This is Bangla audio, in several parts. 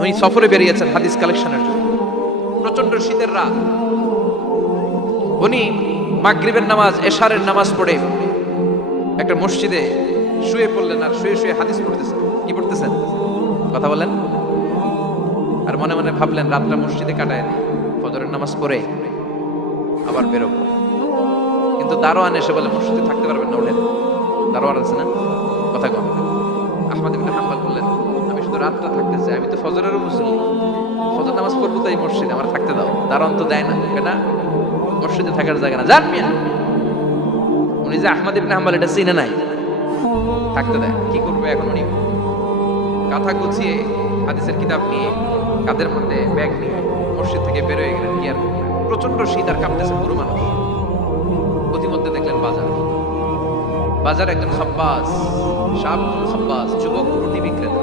উনি সফরে বেরিয়েছেন হাদিস কালেকশনের জন্য। প্রচন্ড শীতের রাত, উনি মাগরিবের নামাজ এশারের নামাজ পড়ে একটা মসজিদে শুয়ে পড়লেন, আর শুয়ে শুয়ে হাদিস পড়তেছেন। কি পড়তেছেন? কথা বলেন। আর মনে মনে ভাবলেন রাতটা মসজিদে কাটায় নি, ফজরের নামাজ পড়ে আবার বেরোবো। কিন্তু দারোয়ান এসে বলে মসজিদে থাকতে পারবেন না, ওঠেন। দারোয়ান আছে না, কথা কম। আহমদ ইবনে হাম্বল বললেন আমি শুধু রাতটা থাকতে চাই, আমি তো ফজরেরও মুসল্লি, ফজর নামাজ পড়বো তাই মসজিদে, আমার থাকতে দাও। দারোয়ান তো দেয় না, কেনা মসজিদে থাকার জায়গা না, যান মিয়া। উনি যে আহমদ ইবনে হাম্বল এটা চিনে নাই, থাকতে দেয়। কি করবে এখন? উনি কাঁথা গুছিয়ে হাদিসের কিতাব নিয়ে কাঁধের মধ্যে ব্যাগ নিয়ে মসজিদ থেকে বের হয়ে গেলেন। কি আর করবেন? প্রচন্ড শীত আর কাঁপতেছে বুড়ো মানুষ। প্রতিমধ্যে দেখলেন বাজার একজন খাব্বাস, খাব্বাস যুবক রুটি বিক্রেতা।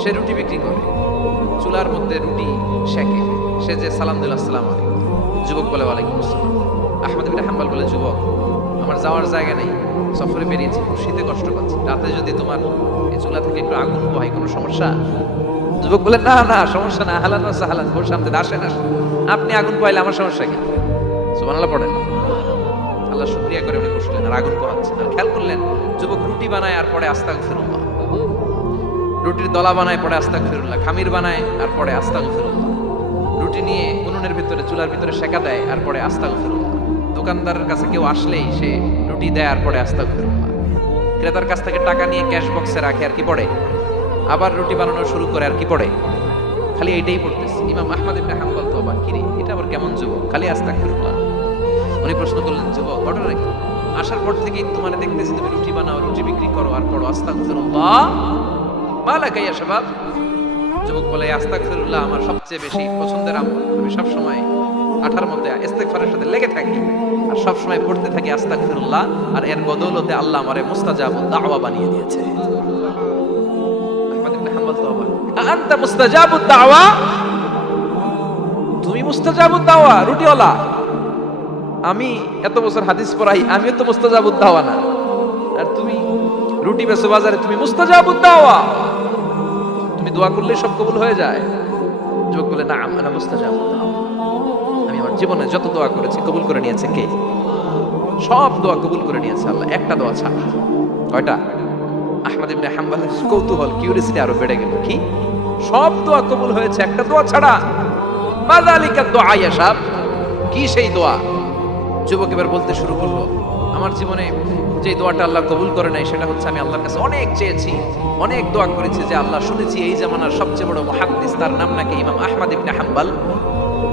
সে রুটি বিক্রি করে, চুলার মধ্যে রুটি সেকে। সে যে সালাম দিল আসসালামু আলাইকুম, যুবক বলে ওয়ালাইকুম আসসালাম। আহমদ ইবনে হাম্বল বলে যুবক আমার যাওয়ার জায়গা নেই, সফরে বেরিয়েছি, খুব শীতে কষ্ট পাচ্ছি, রাতে যদি তোমার এই চুলা থেকে একটু আগুন পোহাই কোনো সমস্যা? যুবক বলে না না সমস্যা না, হালান সাহালান, ওর সামনে আসেন আসেন, আপনি আগুন পোহাইলে আমার সমস্যা কি? সুবহানাল্লাহ পড়েন। আল্লাহ শুকরিয়া করে উনি বসলেন আর আগুন পোহাচ্ছেন। আর খেয়াল করলেন যুবক রুটি বানায় আর পরে আস্তাগফিরুল্লাহ, রুটির দলা বানায় পরে আস্তাগফিরুল্লাহ, খামির বানায় আর পরে আস্তাগফিরুল্লাহ, রুটি নিয়ে উনুনের ভিতরে চুলার ভিতরে সেকা দেয় আর পরে আস্তাগফিরুল্লাহ, দোকানদারের কাছে কেউ আসলেই সে রুটি দেয় আর পরে আস্তাগফিরুল্লাহ, ক্রেতার কাছ থেকে টাকা নিয়ে ক্যাশ বক্সে রাখে আর কি পড়ে, আবার রুটি বানানো শুরু করে আর কি পড়ে, খালি এইটাই পড়তেছে। ইমাম আহমদ ইবনে হাম্বল তো অবাক, কিরে এটা আবার কেমন যুবক, খালি আস্তাগফিরুল্লাহ। উনি প্রশ্ন করলেন যুবক ঘটনা কি? আসার পর থেকেই তোমার দেখতেছি তুমি রুটি বানাও, রুটি বিক্রি করো আর পড়ো আস্তাগফিরুল্লাহ, মালাকা ইয়া শাবাব। যুবক বলে আস্তাগফিরুল্লাহ আমার সবচেয়ে বেশি পছন্দের আমল, আমি সব সময় আঠার মধ্যে ইস্তেগফারের সাথে লেগে থাকি আর সব সময় পড়তে থাকি আস্তাগফিরুল্লাহ, আর এর বদৌলতে আল্লাহ আমারে মুস্তাজাবুদ দাওয়া বানিয়ে দিয়েছে। আহমদ ইবনে হাম্বল তো অবাক, আনতা মুস্তাজাবুদ দাওয়া, তুমি মুস্তাজাবুদ দাওয়া রুটিওয়ালা? আমি এত বছর হাদিস পড়াই, আমিও তো মুস্তাজাবুদ দাওয়া না, আর তুমি রুটি বেচো বাজারে, তুমি মুস্তাজাবুদ দাওয়া, তুমি দোয়া করলে সব কবুল হয়ে যায়? যুবক বলে না আনা মুস্তাজাবুদ দাওয়া, আমি আমার জীবনে যত দোয়া করেছি কবুল করে নিয়েছে কে? সব দোয়া কবুল করে নিয়েছে আল্লাহ, একটা দোয়া ছাড়া। কয়টা? আহমদ ইবনে হাম্বলের কৌতূহল, কিউরিওসিটি আরো বেড়ে গেল। কি? সব দোয়া কবুল হয়েছে একটা দোয়া ছাড়া। মাযালিকা দুআ ইয়া শাব, কি সেই দোয়া? যুবক এবার বলতে শুরু করলো আমার জীবনে যে দোয়াটা আল্লাহ কবুল করে নাই সেটা হচ্ছে আমি আল্লাহর কাছে অনেক চেয়েছি, অনেক দোয়া করেছি, যে আল্লাহ শুনেছি এই জামানার সবচেয়ে বড় মুহাদ্দিস, তার নাম নাকি ইমাম আহমদ ইবনে হাম্বল।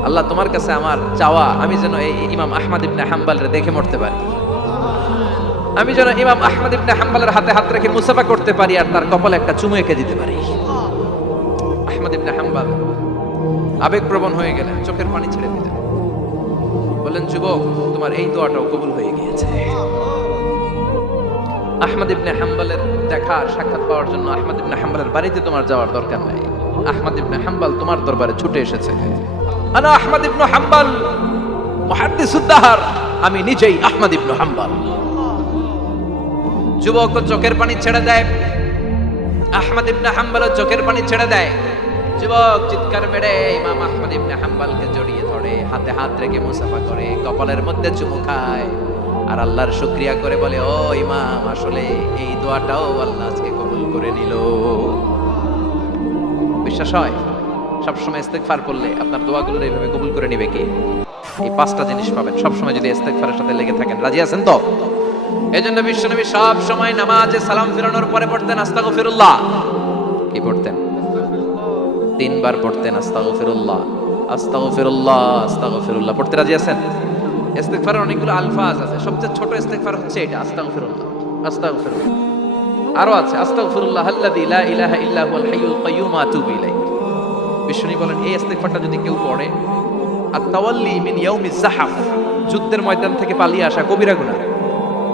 আল্লাহ তোমার কাছে আমার চাওয়া আমি যেন এই ইমাম আহমদ ইবনে হাম্বলের দেখে মরতে পারি, আমি যেন ইমাম আহমদ ইবনে হাম্বলের হাতে হাত রেখে মুসাফা করতে পারি আর তার কপালে একটা চুমু এঁকে দিতে পারি। আহমদ ইবনে হাম্বল আবেগপ্রবণ হয়ে গেলেন, চোখের পানি ছেড়ে দিলেন, বললেন যুবক তোমার এই দোয়াটাও কবুল হয়ে গিয়েছে। আহমদ ইবনে হাম্বলের দেখা সাক্ষাৎ পাওয়ার জন্য আহমদ ইবনে হাম্বলের বাড়িতে তোমার যাওয়ার দরকার নাই, আহমদ ইবনে হাম্বল তোমার দরবারে ছুটে এসেছে। আনা আহমদ ইবনে হাম্বল মুহাদ্দিসুদ দাহর, আমি নিজেই আহমদ ইবনে হাম্বল। যুবক চোখের পানি ছেড়ে দেয়, আহমদ ইবনে হাম্বল চোখের পানি ছেড়ে দেয়। যুবক চিৎকার মেরে ইমাম আহমদ ইবনে হাম্বলকে জড়িয়ে ধরে, হাতে হাত রেখে মুসাফা করে, কপালের মধ্যে চুমু খায় আর আল্লাহর শুকরিয়া করে বলে ও ইমাম আসলে এই দোয়াটাও আল্লাহ আজকে কবুল করে নিল। বিশ্বাস হয় সবসময় ইস্তেগফার করলে আপনার দোয়াগুলোর এইভাবে কবুল করে নিবে কি? এই পাঁচটা জিনিস পাবেন সবসময় যদি ইস্তেগফারের সাথে লেগে থাকেন। রাজি আছেন তো? এজন্য বিশ্বনবী সব সময় নামাজে সালাম ফিরানোর পরে পড়তেন আস্তাগফিরুল্লাহ। কি পড়তেন? 3 বার পড়তেন আস্তাগফিরুল্লাহ, আস্তাগফিরুল্লাহ, আস্তাগফিরুল্লাহ। পড়তে রাজি আছেন? ইস্তেগফারের অনেকগুলো আলফাজ আছে, সবচেয়ে ছোট ইস্তেগফার হচ্ছে এটা আস্তাগফিরুল্লাহ, আস্তাগফিরুল্লাহ। আরো আছে আস্তাগফিরুল্লাহ আল্লাযী লা ইলাহা ইল্লা হুয়াল হাইয়ুল কাইয়্যুম আতুবু ইলাইহি। বিশ্বনবী বলেন এই ইস্তেগফারটা যদি কেউ পড়ে, আত-তাওয়াল্লি মিন ইয়াউমিজ যাহফ, যুদ্ধের ময়দান থেকে পালিয়ে আসা কবিরা গুনাহ।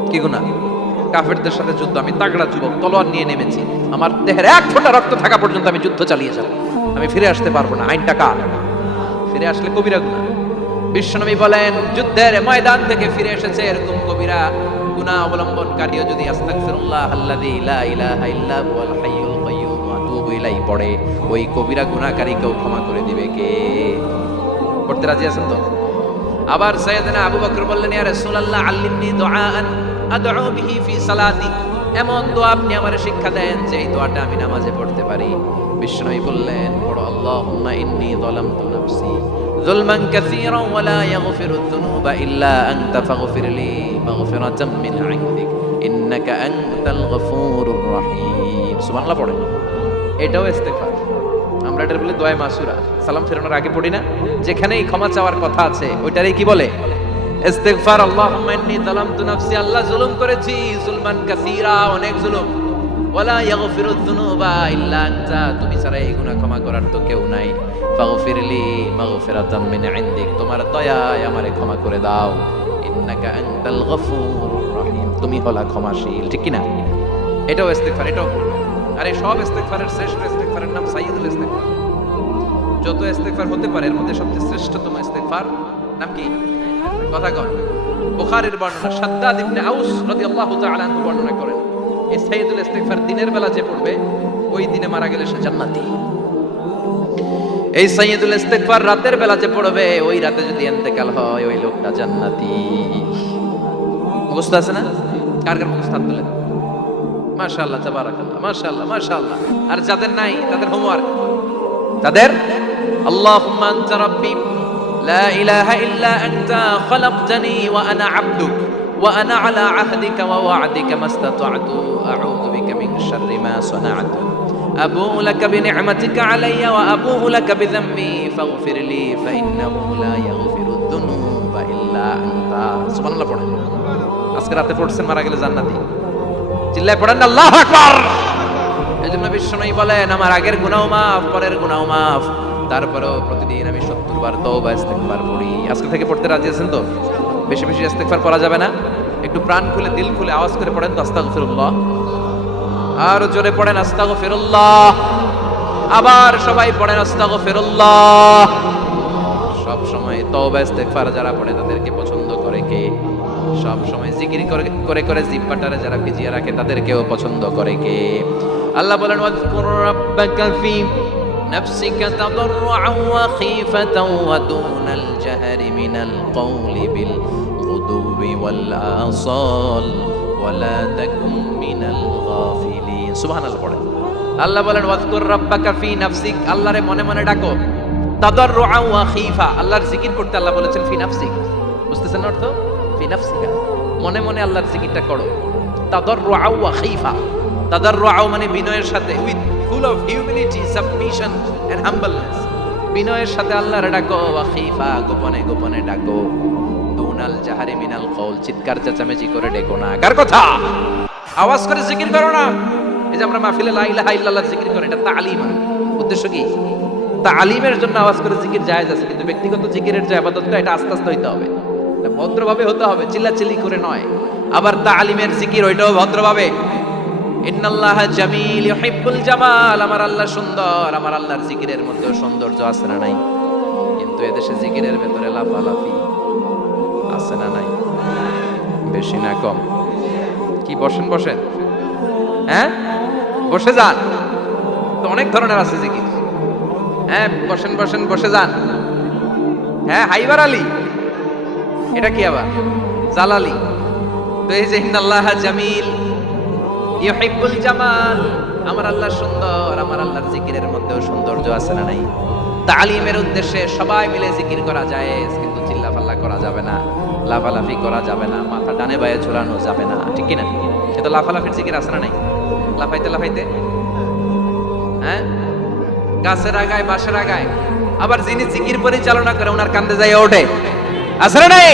কি গুনাহ? কাফেরদের সাথে যুদ্ধ, আমি তাগড়া যুবক, তলোয়ার নিয়ে নেমেছি, আমার দেহের এক ফোঁটা রক্ত থাকা পর্যন্ত আমি যুদ্ধ চালিয়ে যাব, আমি ফিরে আসতে পারবো না, আইনটা কার? ফিরে আসলে কবিরা গুনাহ। বিশ্বনবী বলেন যুদ্ধের ময়দান থেকে ফিরে এসেছে এরকম কবিরা গুনাহ অবলম্বনকারীও যদি আস্তাগফিরুল্লাহ আল্লাযী লা ইলাহা ইল্লা হুয়াল হাইয়ুল কাইয়্যুম ওয়া আতুবু মহিলাই পড়ে, ওই কবিরা গুনাহকারীকেও ক্ষমা করে দিবে কে? পড়তে রাজি আছেন তো? আবার সাইয়েদনা আবু বকর বললেন, ইয়া রাসূলুল্লাহ আল্লিমনি দুআআন আদউ বিহি ফি সালাতি, এমন দোয়া আপনি আমারে শিক্ষা দেন যে এই দোয়াটা আমি নামাজে পড়তে পারি। বিশ্বনবী বললেন, পড়ো আল্লাহুম্মা ইন্নী যালামতু নাফসি যুলমান কাসীরান ওয়া লা ইয়াগফিরুদ যুনুবা ইল্লা আনতা ফাগফিরলি মাগফিরাতাম মিন ইনদিক ইন্নাকা আনতাল গফুরুর রহিম। সুবহানাল্লাহ পড়েন। এটাও ইস্তেগফার। আমরা এটা বলি দোয়া মাসুরা, সালাম ফেরানোর আগে পড়ি না? যেখানেই ক্ষমা চাওয়ার কথা আছে ওইটারই কি বলে? ইস্তেগফার। আল্লাহুম্মা ইন্নী যালামতু নাফসি, আল্লাহ জুলুম করেছি, যুলমান কাসীরা, অনেক জুলুম। ওয়ালা ইয়াগফিরুয যুনুবা ইল্লা আনতা, তুমি ছাড়া এই গুনাহ ক্ষমা করার তো কেউ নাই। ফাগফিরলি মাগফিরাতাম মিন ইনদিক, তোমার দয়ায় আমারে ক্ষমা করে দাও। ইন্নাকা আনতাল গফুরুর রহিম, তুমি হলা ক্ষমাশীল। ঠিক কি না? এটাও ইস্তেগফার, এটাও করবেন। আর এই সব ইস্তেগফারের শ্রেষ্ঠ ইস্তেগফারের নাম সাইয়্যিদুল ইস্তেগফার। যত ইস্তেগফার হতে পারে এর মধ্যে সবচেয়ে শ্রেষ্ঠতম ইস্তেগফার নাম কি? কথা কন। বুখারীর বর্ণনা, শাদ্দাদ ইবনে আউস রাদিয়াল্লাহু তাআলা আনহু বর্ণনা করেন, এই সাইয়্যিদুল ইস্তেগফার দিনের বেলা যে পড়বে ওই দিনে মারা গেলে সে জান্নাতি। এই সাইয়্যিদুল ইস্তেগফার রাতের বেলা যে পড়বে ওই রাতে যদি ইন্তেকাল হয় ওই লোকটা জান্নাতি। মুখস্থ আছে না? কার কার মুখস্থ? হাত তোলেন। মাশাআল্লাহ, তাবারাকাল্লাহ, মাশাআল্লাহ, মাশাআল্লাহ। আর যাদের নাই তাদের হোমওয়ার্ক, তাদের আল্লাহুম্মা আনতা রাব্বি লা ইলাহা ইল্লা আনতা খালাকতানি ওয়া আনা আবদুক ওয়া আনা আলা আহদিকা ওয়া ওয়া'দিকা মাস্তাতা'তু আউযু বিকা মিন শাররি মা সানা'তু আবু'ু লাকা বিনি'মাতিকা আলাইয়া ওয়া আবু'ু লাকা বিযামবি ফাগফিরলি ফাইন্নাহু লা ইয়াগফিরুদ যুনুবা ইল্লা আনতা। সুবহানাল্লাহ পড়েন। আজকে রাতে পড়ছেন, মারা গেলে জান্নাতি। চিল্লায় পড়েন আল্লাহু আকবার। এজন্য বিশ্বনবী বলেন, আমার আগের গুনাহ মাফ, পরের গুনাহ মাফ, তারপরেও প্রতিদিন আমি 70 বার তওবা ইস্তেগফার পড়ি। আজকে থেকে পড়তে রাজি আছেন তো? বেশি বেশি ইস্তেগফার পড়া যাবে না? একটু প্রাণ খুলে দিল খুলে আওয়াজ করে পড়েন তো আস্তাগফিরুল্লাহ। আর জোরে পড়েন আস্তাগফিরুল্লাহ। আবার সবাই পড়েন আস্তাগফিরুল্লাহ। সব সময় তওবা ইস্তেগফার যারা পড়ে তাদেরকে পছন্দ করে কে? সব সময় জিকির করে করে জিহ্বাটারে যারা ভিজিয়ে রাখে তাদেরকেও পছন্দ করে কে? আল্লাহ বলেন, ওয়াজকুর রাব্বাকা ফি নাফসিকা তাদাররুআন ওয়া খীফাতান ওয়া দুনাল জাহরি মিনাল কওলি বিল গুদুবি ওয়াল আসাল ওয়া লা তাকুম মিনাল গাফিলিন। সুবহানাল্লাহ পড়েন। আল্লাহ বলেন, ওয়াজকুর রাব্বাকা ফি নাফসিক, আল্লাহরে মনে মনে ডাকো। তাদাররুআন ওয়া খীফা, আল্লাহর জিকির করতে আল্লাহ বলেছেন ফি নাফসিক। বুঝতেছেন অর্থ? ফি নাফসিকা, মনে মনে আল্লাহর জিকিরটা করো। তাদাররুআ ওয়া খীফা, তাদাররুআ মানে বিনয়ের সাথে, with full of humility, submission and humbleness, বিনয়ের সাথে আল্লাহর ডাকো। ওয়া খীফা, গোপনে গোপনে ডাকো। দুনাল জাহারি মিনাল কওল, চিৎকার চেঁচামেচি করে ডেকো না। কার কথা? আওয়াজ করে জিকির করো না। এই যে আমরা মাহফিলে লা ইলাহা ইল্লাল্লাহ জিকির করি, এটা তালিম। উদ্দেশ্য কি? তালিমের জন্য আওয়াজ করে জিকির জায়েজ আছে, কিন্তু ব্যক্তিগত জিকিরের যে ইবাদতটা এটা আস্তে আস্তে হইতে হবে, ভদ্রভাবে হতে হবে, চিল্লাচিল্লি করে নয়। আবার তালিমের জিকির ওইটাও ভদ্রভাবে। ইন্নাল্লাহা জামিল ইউহিব্বুল জামাল, আমার আল্লাহ সুন্দর, আমার আল্লাহর জিকিরের মধ্যে সৌন্দর্য আছে না নাই? কিন্তু এদেশে জিকিরের ভেতরে লাফালাফি আছে না নাই? বেশি না কম? কি বসেন বসেন, হ্যাঁ বসে যান তো, অনেক ধরনের আছে জিকির। হ্যাঁ বসেন বসেন, বসে যান। হ্যাঁ হাইবার আলী, এটা কি আবার জালালি? তো এই যে ইন্নাল্লাহা জামিল ইউহিব্বুল জামাল, আমার আল্লাহ সুন্দর, আমার আল্লাহর জিকিরের মধ্যেও সৌন্দর্য আছে না নাই? তালিমের উদ্দেশ্যে সবাই মিলে জিকির করা যায়, কিন্তু চিল্লাফাল্লা করা যাবে না, লাফালাফি করা যাবে না, মাথা ডানে বায়ে ঝোলানো যাবে না। ঠিক কি না? এটা লাফালাফির জিকির আছে না নাই? লাফাইতে লাফাইতে, হ্যাঁ গাছের আগায় বাঁশের আগায়। আবার যিনি জিকির পরিচালনা করে ওনার কান্দে যায় ওঠে, আছে না নাই?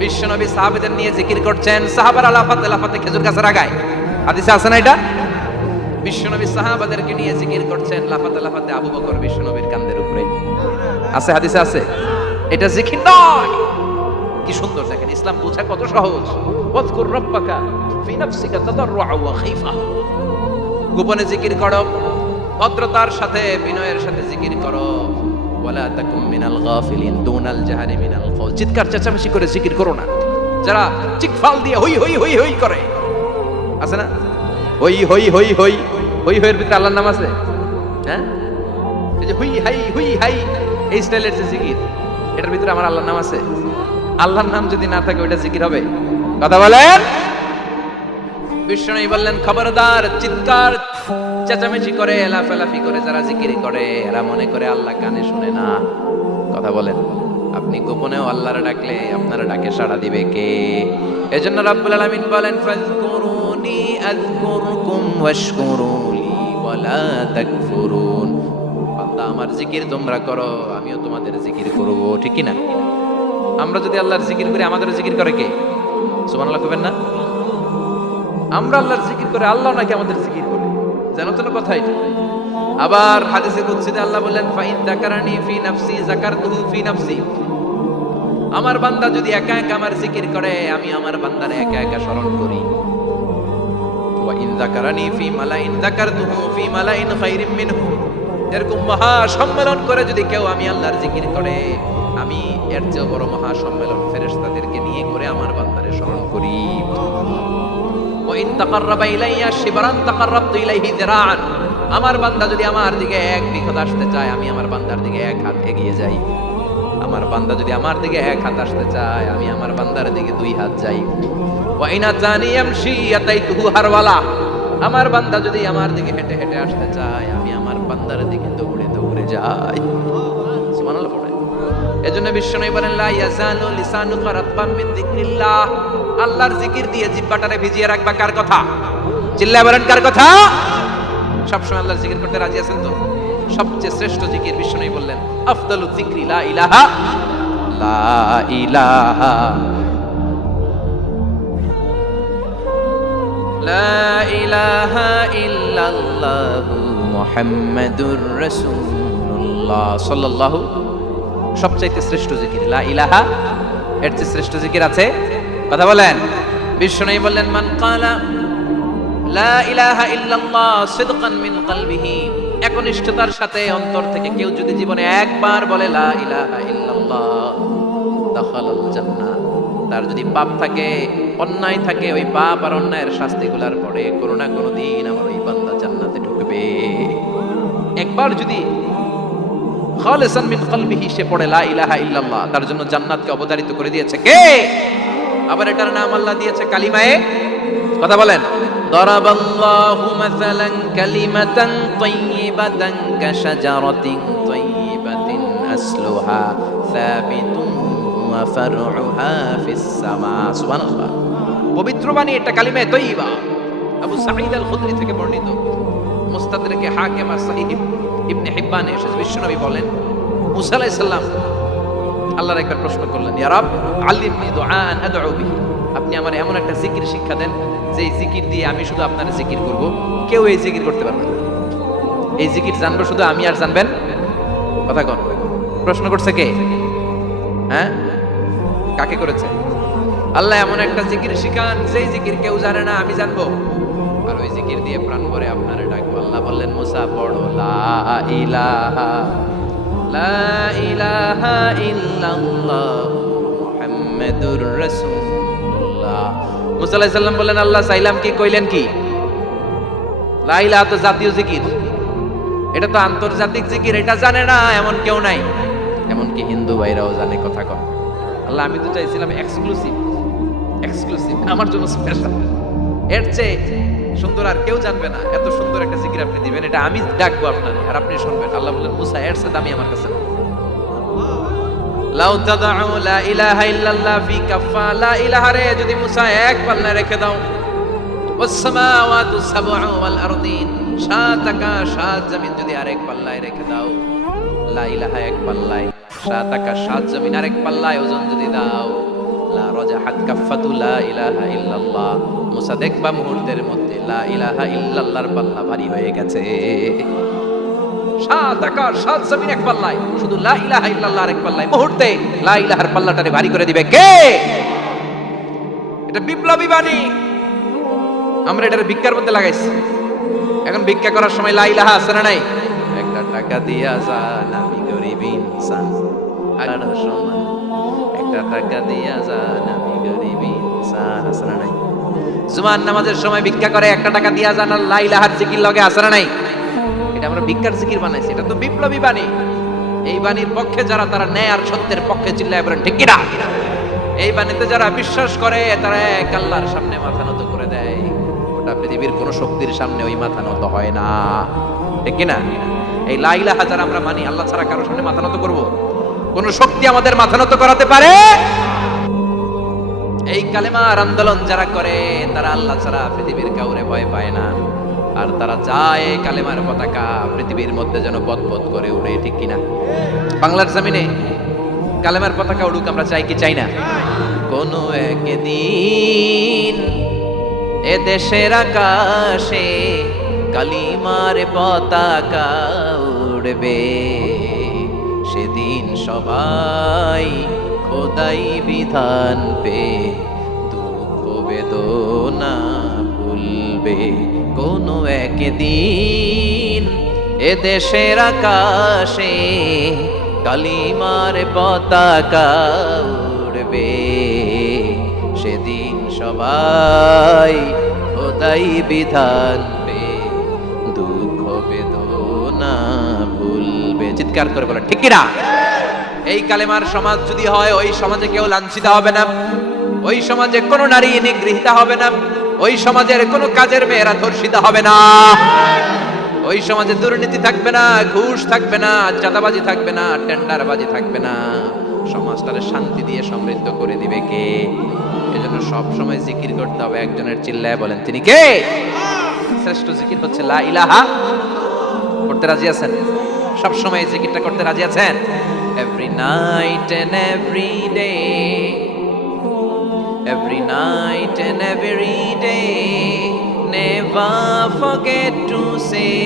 বিশ্বনবী সাহাবীদের নিয়ে জিকির করছেন, সাহাবারা লাফাতে লাফাতে খেজুর গাছের আগায়। হাদিসে আছে না এটা? বিশ্বনবী সাহাবাদেরকে নিয়ে জিকির করছেন, লাফাতে লাফাতে আবু বকর বিশ্বনবীর কাঁধের উপরে। আছে, হাদিসে আছে। এটা জিকির নয়। কি সুন্দর দেখেন, ইসলাম বোঝা কত সহজ। ওয়াজকুর রাব্বাকা ফি নাফসিকা তাদাররুআ ওয়া খীফা, গোপনে জিকির করো, ভদ্রতার সাথে বিনয়ের সাথে জিকির করো। ওয়ালা তাকুম মিনাল গাফিলিন, দুনাল জাহারি মিনাল কওল, চিৎকার চেঁচামেচি করে জিকির করো না। যারা চিকফাল দিয়ে হই হই হই হই করে, আছে না? হই হই হই হই, হই হইয়ের ভিতরে আল্লাহর নাম আছে? হ্যাঁ, এই যে হুই হাই এই স্টাইলের যে জিকির, এটার ভিতরে আমার আল্লাহর নাম আছে? আল্লাহর নাম যদি না থাকে ওইটা জিকির হবে? কথা বলেন। বিষ্ণু বললেন, খবরদার, চিৎকার চেঁচামেচি করে লাফালাফি করে যারা জিকির করে এরা মনে করে আল্লাহ কানে শুনে না। কথা বলেন। আপনি গোপনেও আল্লাহর ডাকলে আপনার ডাকে সাড়া দিবে কে? এজন্য রাব্বুল আলামিন বলেন, ফাযকুরুনি আযকুরকুম ওয়াশকুরুলি ওয়ালা তাকফুরুন। বান্দা, আমার জিকির তোমরা করো, আমিও তোমাদের জিকির করব, ঠিক কি না? আমরা যদি আল্লাহর জিকির করি, আমাদের জিকির করে কে? সুবহানাল্লাহ কইবেন না? আমরা আল্লাহর জিকির করে, আল্লাহ নাকি আমাদের জিকির করে? জানো তো না কথা এটা। আবার হাদিসে কুদসিতে আল্লাহ বলেন, ফাইন যাকারানি ফি নাফসি যাকারতুহু ফি নাফসি। আমার বান্দা যদি একা একা আমার জিকির করে, আমি আমার বান্দারে একা একা স্মরণ করি। ওয়া ইন যাকারানি ফি মালাইন যাকারতুহু ফি মালাইন খায়রিম মিনহু। এরকম মহা সম্মেলন করে যদি কেউ আমি আল্লাহর জিকির করে, আমি এর চেয়ে বড় মহা সম্মেলন ফেরেশতাদেরকে নিয়ে করে আমার বান্দারে স্মরণ করি। ওয়া ইন তাকাররাবা ইলাইয়া শিবরান তাকাররাবতু ইলাইহি যিরাআন। আমার বান্দা যদি আমার দিকে এক বিঘত আসতে চায়, আমি আমার বান্দার দিকে এক হাত এগিয়ে যাই। আমার বান্দা যদি আমার দিকে এক হাত আসতে চায়, আমি আমার বান্দার দিকে দুই হাত যাই। ওয়া ইন আতানি ইয়ামশি আতাইতুহু হারওয়ালা। আমার বান্দা যদি আমার দিকে হেঁটে হেঁটে আসতে চায়, আমি আমার বান্দার দিকে দৌড়ে দৌড়ে যাই। সুবহানাল্লাহ পড়ে। এজন্য বিশ্বনবী বলেন, লা ইয়াজালু লিসানুকা রাতবাম মিন যিকরিল্লাহ। আল্লাহর জিকির দিয়ে জিহ্বাটারে ভিজিয়ে রাখবা। কার কথা? চিল্লায় বলেন, কার কথা? সবসময় আল্লাহর জিকির করতে রাজি আছেন তো? সবচেয়ে শ্রেষ্ঠ জিকির বিশ্বনবী বললেন, আফদালু যিকরি লা ইলাহা ইল্লাল্লাহু মুহাম্মাদুর রাসূলুল্লাহ সাল্লাল্লাহু। সবচাইতে শ্রেষ্ঠ জিকির লা ইলাহা। এর চেয়ে শ্রেষ্ঠ জিকির আছে? কথা বলেন। বিশ্বনবী বললেন, মান ক্বালা লা ইলাহা ইল্লাল্লাহ সিদকান মিন কলবিহি। একনিষ্ঠতার সাথে অন্তর থেকে কেউ যদি জীবনে একবার বলে লা ইলাহা ইল্লাল্লাহ, দাখালাল জান্নাহ। তার যদি পাপ থাকে, অন্যায় থাকে, ওই পাপ আর অন্যায়ের শাস্তিগুলার পরে কোনো না কোনো দিন আমার ওই বান্দা জান্নাতে ঢুকবে। একবার যদি খালিসান মিন কলবিহি সে পড়ে লা ইলাহা ইল্লাল্লাহ, তার জন্য জান্নাতকে অবধারিত করে দিয়েছে কে? আবার এটার নাম আল্লাহ দিয়েছে কালিমায়ে। কথা বলেন। দারাবাল্লাহু মাসালান কালিমাতান তাইয়িবাতান কাশাজারাতিন তাইয়িবাতিন আসলুহা সাবিতুন ওয়া ফারউহা ফিস সামা। সুবহানাল্লাহ। পবিত্র বাণী এটা কালিমায়ে তাইয়িবা। আবু সাঈদ আল খুদরি থেকে বর্ণিত, মুস্তাদরাকে হাকিম আর সহিহ ইবনে হিব্বানে এসেছে। বিশ্বনবী বলেন, মুসা আলাইহিস সালাম আল্লাহর একবার প্রশ্ন করলেন, ইয়া রাব আল্লিমনি দুআআন আদউ বিহি। আপনি আমার এমন একটা জিকির শিক্ষা দেন যে জিকির দিয়ে আমি শুধু আপনার জিকির করব, কেউ এই জিকির করতে পারবে না। এই জিকির জানবো শুধু আমি, আর জানবেন? কথা কন। প্রশ্ন করছে কে? হ্যাঁ, কাকে করেছে? আল্লাহ এমন একটা জিকির শিখান যেই জিকির কেউ জানে না, আমি জানবো, আর ওই জিকির দিয়ে প্রাণ ভরে আপনারে ডাকবো। আল্লাহ বললেন, মুসা পড়ো লা ইলাহা ইল্লাল্লাহ মুহাম্মাদুর রাসূলুল্লাহ। মুসা আলাইহিস সালাম বললেন, আল্লাহ চাইলাম কি, কইলেন কি? লা ইলাহা তো জাতীয় জিকির, এটা তো আন্তর্জাতিক জিকির, এটা জানে না এমন কেউ নাই। এমনকি হিন্দু ভাইরাও জানে। কথা কম। আল্লাহ, আমি তো চাইছিলাম এক্সক্লুসিভ, আমার জন্য স্পেশাল। এর চেয়ে সুন্দর আর কেউ জানবে না। এত সুন্দর একটা জিকির আপনি দিবেন, এটা আমি ডাকবো আপনারে আর আপনি শুনবেন। আল্লাহ বললেন, মুসা এর চেয়ে দামি আমার কাছে। লাউ তাদউ লা ইলাহা ইল্লাল্লাহ ফি কাফা। লা ইলাহা রে যদি মুসা এক পাল্লায় রেখে দাও, ওয়াস সামাওয়াতু সাবউ ওয়াল আরদিন, সাত আকাশ সাত জমিন যদি আরেক পাল্লায় রেখে দাও, লা ইলাহা এক পাল্লায়, সাত আকাশ সাত জমিন আরেক পাল্লায় ওজন যদি দাও, লা রাজাহাত কাফাতু লা ইলাহা ইল্লাল্লাহ। মুসা দেখবা মুহূর্তের মধ্যে লা ইলাহা ইল্লাল্লাহর পাল্লা ভারী হয়ে গেছে। সাত আকাশ সাত জমিন এক পাল্লায়, শুধু লা ইলাহা ইল্লাল্লাহর এক পাল্লায় মুহূর্তে লা ইলাহার পাল্লাটারে ভারী করে দিবে কে? এটা বিপ্লবী বাণী। আমরা এটার ভিক্ষার মধ্যে লাগাইছি। এখন ভিক্ষা করার সময় লা ইলাহা আছে না নাই? একটা টাকা দিয়া যান, আমি গরিব ইনসান। আর সমান একটা টাকা দিয়া যান, আমি গরিব ইনসান। আছে না নাই? জুমার নামাজের সময় ভিক্ষা করে 1 টাকা দিয়া যান, আর লা ইলাহার জিকির লগে আসরা নাই। এটা আমরা ভিক্ষার জিকির বানাইছি, এটা তো বিপ্লবী বাণী। এই বাণীর পক্ষে যারা, তারা ন্যায় আর সত্যের পক্ষে চিল্লায় বলেন ঠিক কিনা। এই বাণীতে যারা বিশ্বাস করে তারা এক আল্লাহর সামনে মাথা নত করে দেয়। গোটা পৃথিবীর কোন শক্তির সামনে ওই মাথা নত হয় না, ঠিক কিনা। এই লা ইলাহা যারা আমরা মানি, আল্লাহ ছাড়া কারোর সামনে মাথা নত করব? কোন শক্তি আমাদের মাথা নত করাতে পারে? এই কালেমার আন্দোলন যারা করে তারা আল্লাহ ছাড়া পৃথিবীর কাউরে ভয় পায় না। আর তারা যায় কালেমার পতাকা পৃথিবীর মধ্যে যেন পথ করে উড়ে, ঠিক কিনা। বাংলার জমিনে কালেমার পতাকা উড়ুক, আমরা চাই কি চাই না? কোনো একদিন এ দেশের আকাশে কালিমার পতাকা উড়বে, সেদিন সবাই খোদাই বিধান পে দুঃখ বেদনা ভুলবে। কোনো একদিন এ দেশের আকাশে কালিমার পতাকা উড়বে, সেদিন সবাই খোদাই বিধান পে দুঃখ বেদনা ভুলবে। চিৎকার করে বলেন ঠিক কিনা। এই কালেমার সমাজ যদি হয়, ওই সমাজে কেউ লাঞ্ছিত হবে না, ওই সমাজে কোনো নারী নিগৃহীতা হবে না, ওই সমাজের কোনো কাজের মেয়েরা ধর্ষিত হবে না, ওই সমাজে দুর্নীতি থাকবে না, ঘুষ থাকবে না, চাঁদাবাজি থাকবে না, টেন্ডারবাজি থাকবে না। সমাজটারে শান্তি দিয়ে সমৃদ্ধ করে দিবে কে? এজন্য সব সময় জিকির করতে হবে একজনের, চিল্লায় বলেন তিনি কে? শ্রেষ্ঠ জিকির হচ্ছে লা ইলাহা। করতে রাজি আছেন? সব সময় এই জিকিরটা করতে রাজি আছেন? Every night and every day, every night and every day, never forget to say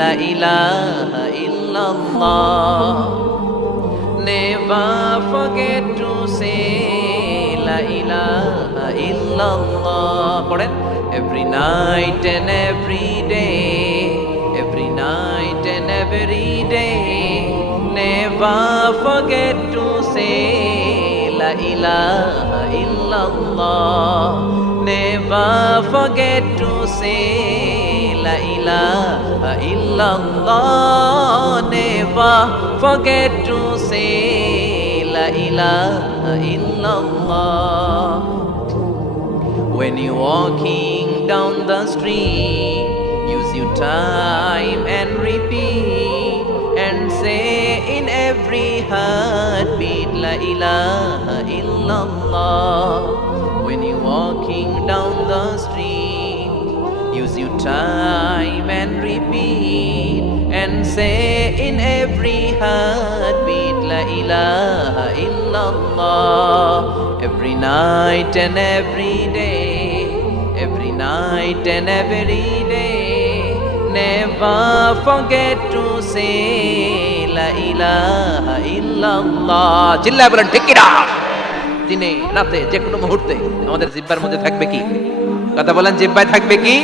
la ilaha illallah, never forget to say la ilaha illallah. পড়েন, every night and every day, every night and every day, never forget to say la ilaha illallah, never forget to say la ilaha illallah, never forget to say la ilaha illallah. When you're walking down the street, use your time and repeat and say in every heartbeat la ilaha illallah. When you're walking down the street, use your time and repeat and say in every heartbeat la ilaha illallah. Every night and every day, every night and every day, never forget to say la ilaha illallah. চিল্লায় বলেন ঠিক কিনা। দিনে রাতে যে কোনো মুহূর্তে আমাদের জিহ্বার মধ্যে থাকবে কি? কথা বলেন, জিহ্বায় থাকবে কি?